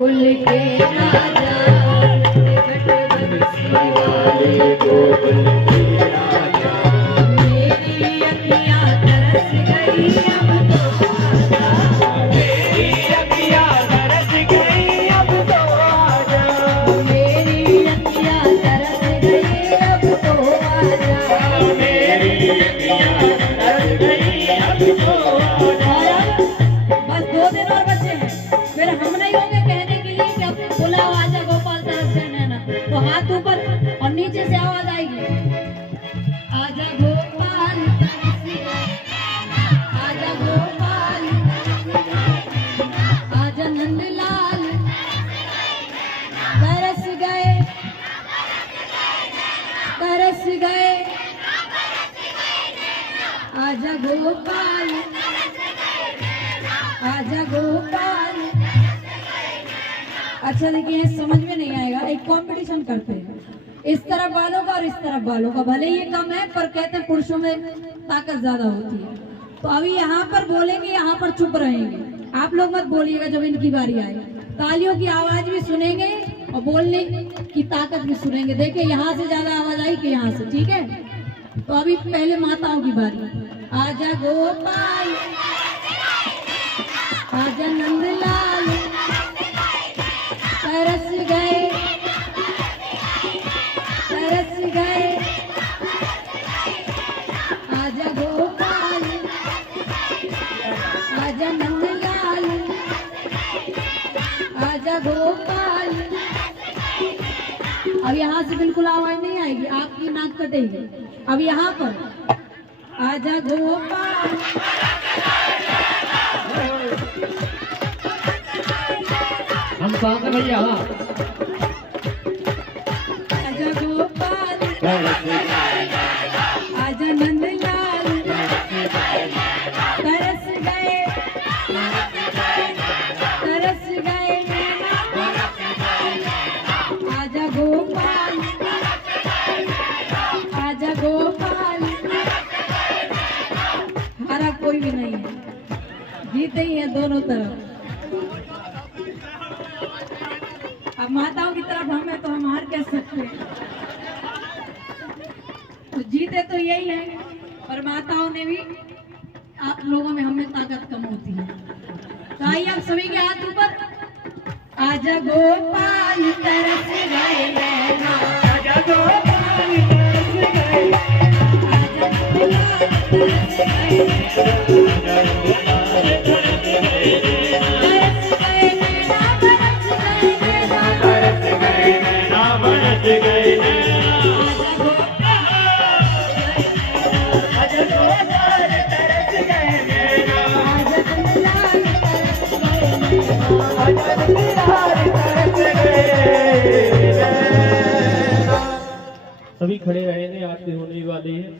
फूल के राजा घटबंसी वाले गोकुल के राजा, मेरी अखियाँ तरस गई अब तो आजा, मेरी अखियाँ तरस गई अब तो आजा, मेरी अखियाँ तरस गई अब तो आजा, मेरी अखियाँ तरस गई अब तो आजा। बस 2 दिन और बचे हैं, फिर हम नहीं होंगे कहने के लिए कि अब बुलाओ आजा गोपाल तरस गए नैना। तो हाथ ऊपर और नीचे से आवाज आएगी, आजा गोपाल तरस गए, आजा गोपाल, आजा नंदलाल तरस गए, तरस गए, आजा गोपाल, आजा गोपाल। अच्छा देखिए, समझ में नहीं आएगा, एक कंपटीशन करते हैं, इस तरफ वालों का और इस तरफ वालों का। भले ये कम है पर कहते हैं पुरुषों में ताकत ज्यादा होती है। तो अभी यहाँ पर बोलेंगे, यहाँ पर चुप रहेंगे, आप लोग मत बोलिएगा जब इनकी बारी आए। तालियों की आवाज भी सुनेंगे और बोलने की ताकत भी सुनेंगे। देखिए यहाँ से ज्यादा आवाज आई कि यहाँ से, ठीक है। तो अभी पहले माताओं की बारी, आजा गोपाल, आजा नंदलाल तरस गए, तरस गए, आजा गोपाल, आजा नंदलाल, आजा गोपाल। अब यहाँ से बिल्कुल आवाज नहीं आएगी, आपकी नाक कटेगी। अब यहाँ पर आजा गोपाल, हम साथ हैं भैया। आजा गोपाल, आजा नंदलाल तरस गए, तरस गए नैना, आजा गोपाल, आजा गोपाल। हारा कोई भी नहीं है, जीते ही है दोनों तरफ। अब माताओं की तरफ हम है तो हम हार कह सकते हैं, तो जीते तो यही है, पर माताओं ने भी, आप लोगों में हमें ताकत कम होती है। तो आइए आप सभी के हाथ ऊपर, आजा गोपाल तरस गए नैना, आजा गोपाल तरस गए, आजा गोपाल तरस गए, तरस गए नैना, बरस गए नैना, तरस गए नैना, बरस गए नैना। आजा गोपाल तरस गए नैना, आजा नंदलाल तरस गए नैना। आजा नंदलाल तरस गए नैना। सभी खड़े रहेंगे, आरती होने वाली है।